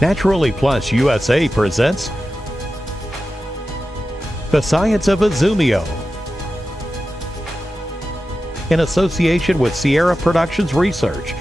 Naturally Plus USA presents The Science of IZUMIO in association with Sierra Productions Research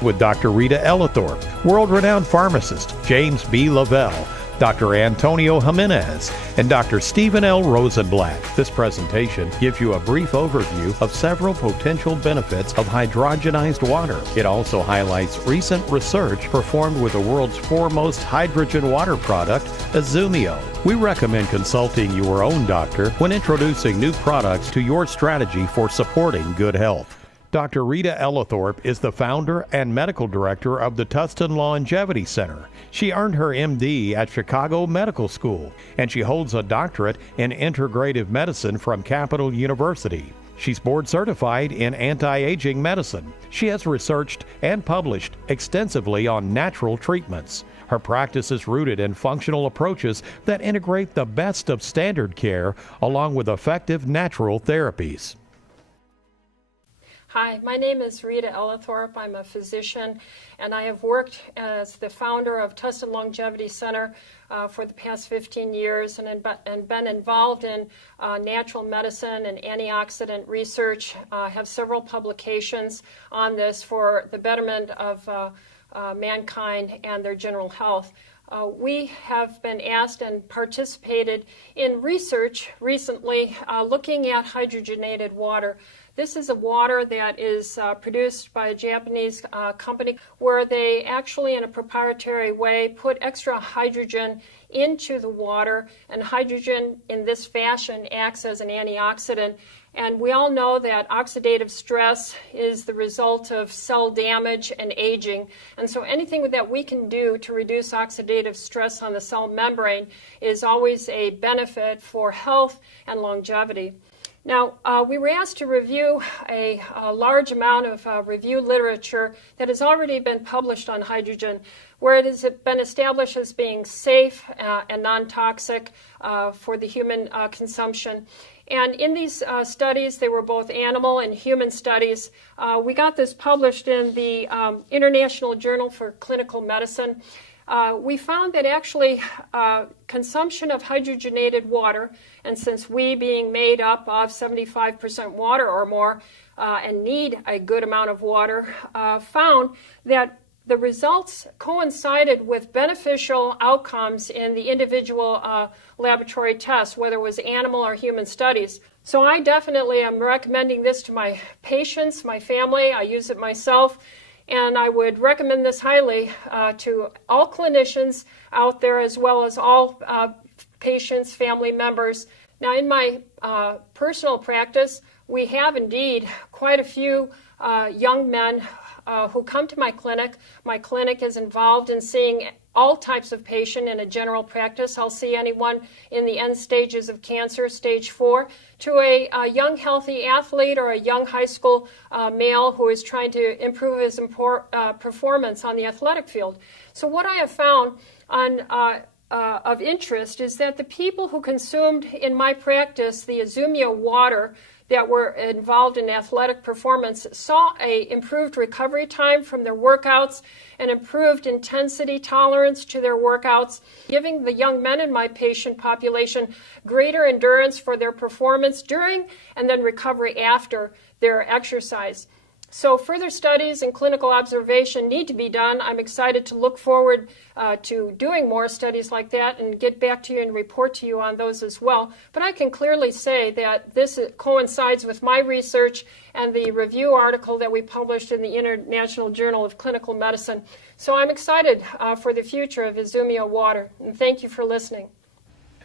with Dr. Rita Ellithorpe, world-renowned pharmacist James B. Lavelle, Dr. Antonio Jimenez, and Dr. Stephen L. Rosenblatt. This presentation gives you a brief overview of several potential benefits of hydrogenized water. It also highlights recent research performed with the world's foremost hydrogen water product, IZUMIO. We recommend consulting your own doctor when introducing new products to your strategy for supporting good health. Dr. Rita Ellithorpe is the founder and medical director of the Tustin Longevity Center. She earned her MD at Chicago Medical School, and she holds a doctorate in integrative medicine from Capital University. She's board certified in anti-aging medicine. She has researched and published extensively on natural treatments. Her practice is rooted in functional approaches that integrate the best of standard care along with effective natural therapies. Hi, my name is Rita Ellithorpe. I'm a physician, and I have worked as the founder of Tustin Longevity Center for the past 15 years and been involved in natural medicine and antioxidant research. I have several publications on this for the betterment of mankind and their general health. We have been asked and participated in research recently looking at hydrogenated water. This is a water that is produced by a Japanese company where they actually, in a proprietary way, put extra hydrogen into the water, and hydrogen in this fashion acts as an antioxidant. And we all know that oxidative stress is the result of cell damage and aging. And so anything that we can do to reduce oxidative stress on the cell membrane is always a benefit for health and longevity. Now, we were asked to review a large amount of review literature that has already been published on hydrogen, where it has been established as being safe and non-toxic for the human consumption. And in these studies, they were both animal and human studies. We got this published in the International Journal for Clinical Medicine. We found that actually consumption of hydrogenated water, and since we being made up of 75% water or more and need a good amount of water, found that the results coincided with beneficial outcomes in the individual laboratory tests, whether it was animal or human studies. So I definitely am recommending this to my patients, my family. I use it myself. And I would recommend this highly to all clinicians out there, as well as all patients, family members. Now, in my personal practice, we have indeed quite a few young men who come to my clinic. My clinic is involved in seeing all types of patient in a general practice. I'll see anyone in the end stages of cancer, stage 4, to a young healthy athlete or a young high school male who is trying to improve his performance on the athletic field. So what I have found of interest is that the people who consumed in my practice the IZUMIO water that were involved in athletic performance saw an improved recovery time from their workouts and improved intensity tolerance to their workouts, giving the young men in my patient population greater endurance for their performance during and then recovery after their exercise. So further studies and clinical observation need to be done. I'm excited to look forward to doing more studies like that and get back to you and report to you on those as well. But I can clearly say that this coincides with my research and the review article that we published in the International Journal of Clinical Medicine. So I'm excited for the future of IZUMIO water, and thank you for listening.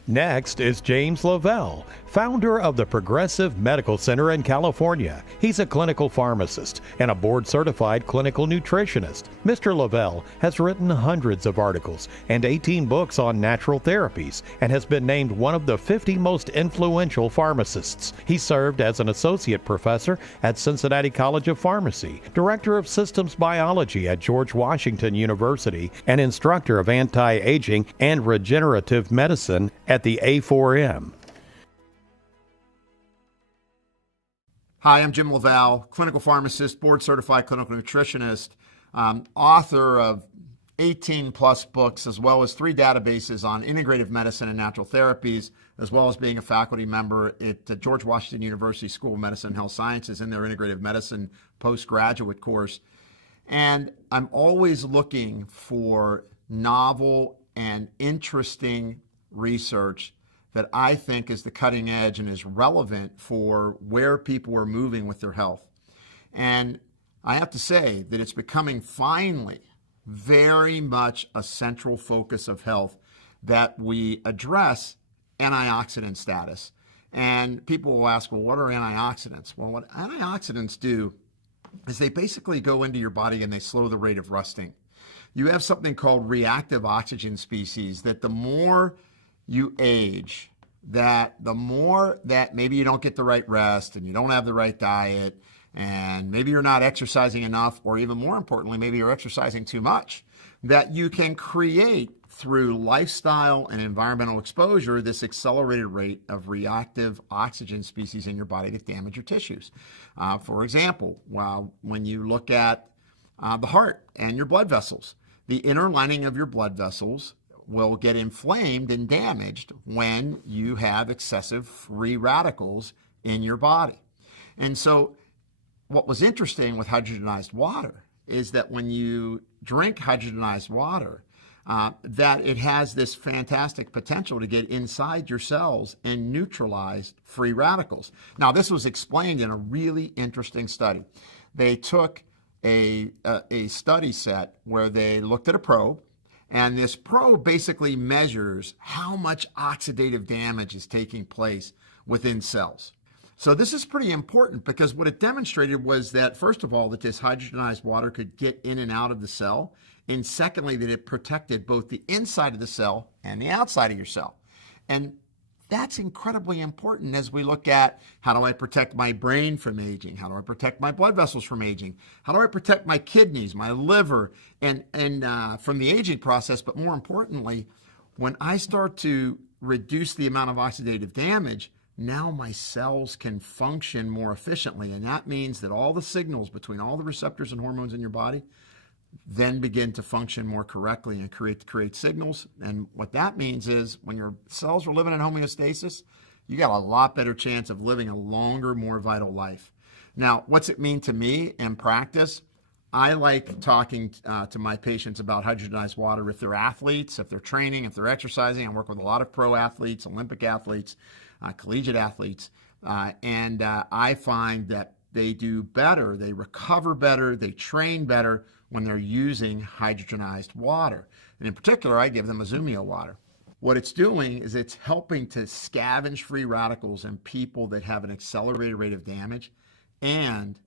Next is James Lavelle, founder of the Progressive Medical Center in California. He's a clinical pharmacist and a board-certified clinical nutritionist. Mr. Lavelle has written hundreds of articles and 18 books on natural therapies and has been named one of the 50 most influential pharmacists. He served as an associate professor at Cincinnati College of Pharmacy, director of systems biology at George Washington University, and instructor of anti-aging and regenerative medicine at the A4M. Hi, I'm Jim Lavelle, clinical pharmacist, board-certified clinical nutritionist, author of 18 plus books, as well as 3 databases on integrative medicine and natural therapies, as well as being a faculty member at the George Washington University School of Medicine and Health Sciences in their integrative medicine postgraduate course. And I'm always looking for novel and interesting research that I think is the cutting edge and is relevant for where people are moving with their health. And I have to say that it's becoming finally very much a central focus of health that we address antioxidant status. And people will ask, well, what are antioxidants? Well, what antioxidants do is they basically go into your body and they slow the rate of rusting. You have something called reactive oxygen species that the more you age, that the more that maybe you don't get the right rest and you don't have the right diet, and maybe you're not exercising enough, or even more importantly, maybe you're exercising too much, that you can create through lifestyle and environmental exposure this accelerated rate of reactive oxygen species in your body that damage your tissues. For example, when you look at the heart and your blood vessels, the inner lining of your blood vessels will get inflamed and damaged when you have excessive free radicals in your body. And so what was interesting with hydrogenized water is that when you drink hydrogenized water, that it has this fantastic potential to get inside your cells and neutralize free radicals. Now, this was explained in a really interesting study. They took a study set where they looked at a probe, and this probe basically measures how much oxidative damage is taking place within cells. So this is pretty important because what it demonstrated was that, first of all, that this hydrogenized water could get in and out of the cell, and secondly, that it protected both the inside of the cell and the outside of your cell. And that's incredibly important as we look at, how do I protect my brain from aging? How do I protect my blood vessels from aging? How do I protect my kidneys, my liver, and from the aging process? But more importantly, when I start to reduce the amount of oxidative damage, now my cells can function more efficiently. And that means that all the signals between all the receptors and hormones in your body then begin to function more correctly and create signals. And what that means is when your cells are living in homeostasis, you got a lot better chance of living a longer, more vital life. Now, what's it mean to me in practice? I like talking to my patients about hydrogenized water if they're athletes, if they're training, if they're exercising. I work with a lot of pro athletes, Olympic athletes, collegiate athletes, and I find that they do better, they recover better, they train better when they're using hydrogenized water. And in particular, I give them IZUMIO water. What it's doing is it's helping to scavenge free radicals in people that have an accelerated rate of damage, and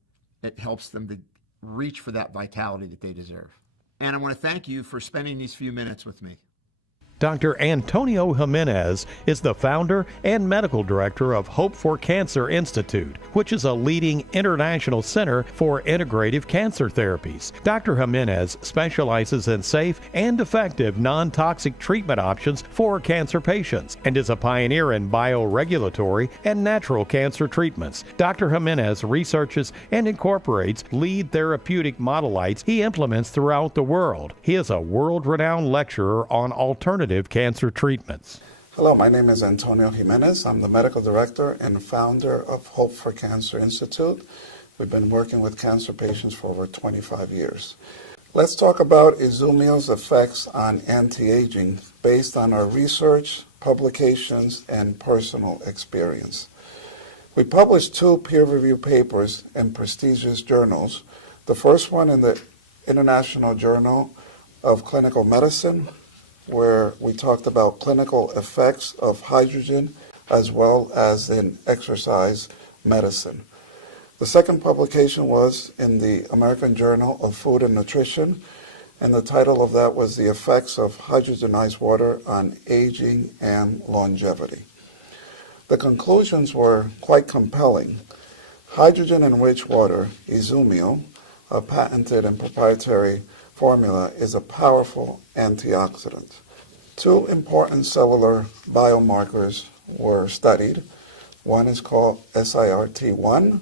it helps them to reach for that vitality that they deserve. And I want to thank you for spending these few minutes with me. Dr. Antonio Jimenez is the founder and medical director of Hope for Cancer Institute, which is a leading international center for integrative cancer therapies. Dr. Jimenez specializes in safe and effective non-toxic treatment options for cancer patients and is a pioneer in bioregulatory and natural cancer treatments. Dr. Jimenez researches and incorporates lead therapeutic modalites he implements throughout the world. He is a world-renowned lecturer on alternative cancer treatments. Hello, my name is Antonio Jimenez. I'm the medical director and founder of Hope for Cancer Institute. We've been working with cancer patients for over 25 years. Let's talk about IZUMIO's effects on anti-aging based on our research, publications, and personal experience. We published 2 peer-reviewed papers in prestigious journals. The first one in the International Journal of Clinical Medicine, where we talked about clinical effects of hydrogen as well as in exercise medicine. The second publication was in the American Journal of Food and Nutrition, and the title of that was The Effects of Hydrogenized Water on Aging and Longevity. The conclusions were quite compelling. Hydrogen-enriched water, IZUMIO, a patented and proprietary formula, is a powerful antioxidant. 2 important cellular biomarkers were studied. One is called SIRT1,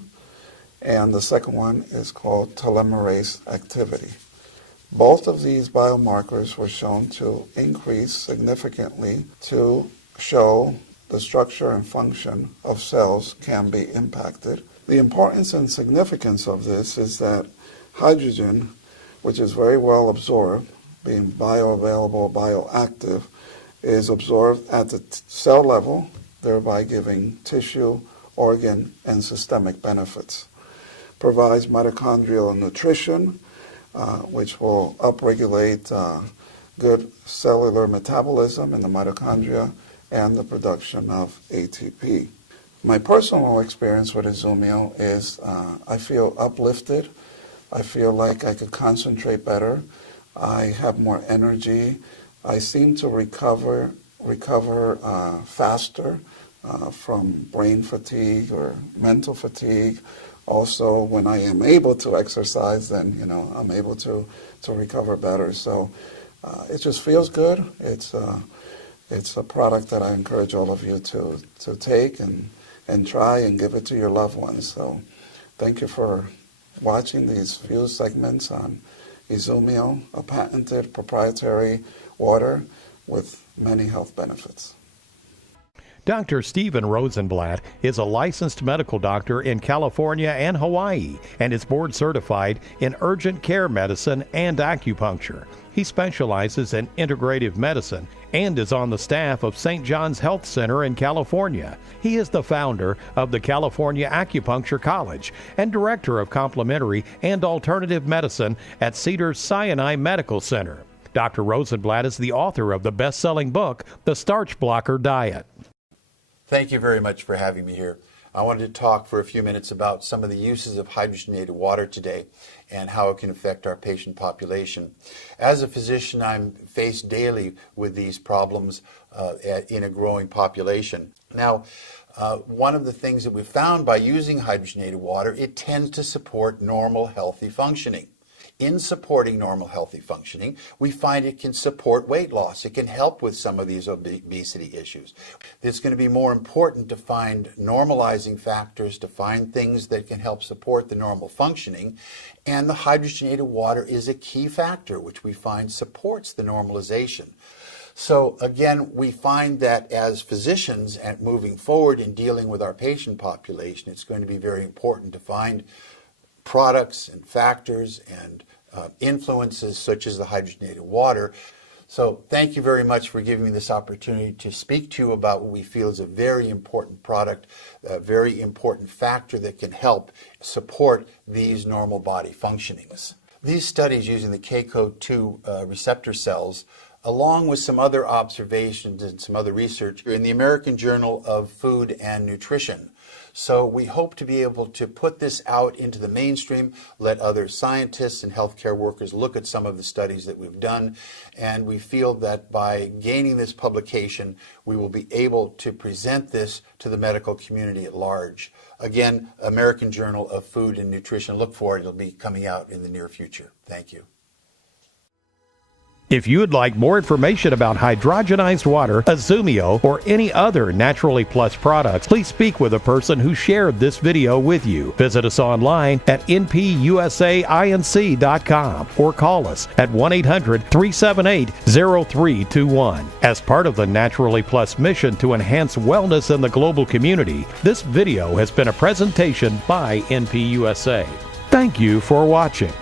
and the second one is called telomerase activity. Both of these biomarkers were shown to increase significantly to show the structure and function of cells can be impacted. The importance and significance of this is that hydrogen, which is very well absorbed, being bioavailable, bioactive, is absorbed at the cell level, thereby giving tissue, organ, and systemic benefits. Provides mitochondrial nutrition, which will upregulate good cellular metabolism in the mitochondria and the production of ATP. My personal experience with IZUMIO is I feel uplifted. I feel like I could concentrate better. I have more energy. I seem to recover faster from brain fatigue or mental fatigue. Also, when I am able to exercise, then I'm able to recover better. So it just feels good. It's a product that I encourage all of you to take and try and give it to your loved ones. So thank you for watching these few segments on IZUMIO, a patented proprietary water with many health benefits. Dr. Stephen Rosenblatt is a licensed medical doctor in California and Hawaii and is board certified in urgent care medicine and acupuncture. He specializes in integrative medicine and is on the staff of St. John's Health Center in California. He is the founder of the California Acupuncture College and director of complementary and alternative medicine at Cedars-Sinai Medical Center. Dr. Rosenblatt is the author of the best-selling book, The Starch Blocker Diet. Thank you very much for having me here. I wanted to talk for a few minutes about some of the uses of hydrogenated water today and how it can affect our patient population. As a physician, I'm faced daily with these problems in a growing population. Now, one of the things that we've found by using hydrogenated water, it tends to support normal, healthy functioning. In supporting normal, healthy functioning, we find it can support weight loss. It can help with some of these obesity issues. It's going to be more important to find normalizing factors, to find things that can help support the normal functioning. And the hydrogenated water is a key factor, which we find supports the normalization. So again, we find that as physicians and moving forward in dealing with our patient population, it's going to be very important to find products and factors and influences such as the hydrogenated water. So thank you very much for giving me this opportunity to speak to you about what we feel is a very important product, a very important factor that can help support these normal body functionings. These studies using the KCO2 receptor cells, along with some other observations and some other research, are in the American Journal of Food and Nutrition. So we hope to be able to put this out into the mainstream, let other scientists and healthcare workers look at some of the studies that we've done, and we feel that by gaining this publication, we will be able to present this to the medical community at large. Again, American Journal of Food and Nutrition. Look for it. It'll be coming out in the near future. Thank you. If you would like more information about hydrogenized water, IZUMIO, or any other Naturally Plus products, please speak with a person who shared this video with you. Visit us online at npusainc.com or call us at 1-800-378-0321. As part of the Naturally Plus mission to enhance wellness in the global community, this video has been a presentation by NPUSA. Thank you for watching.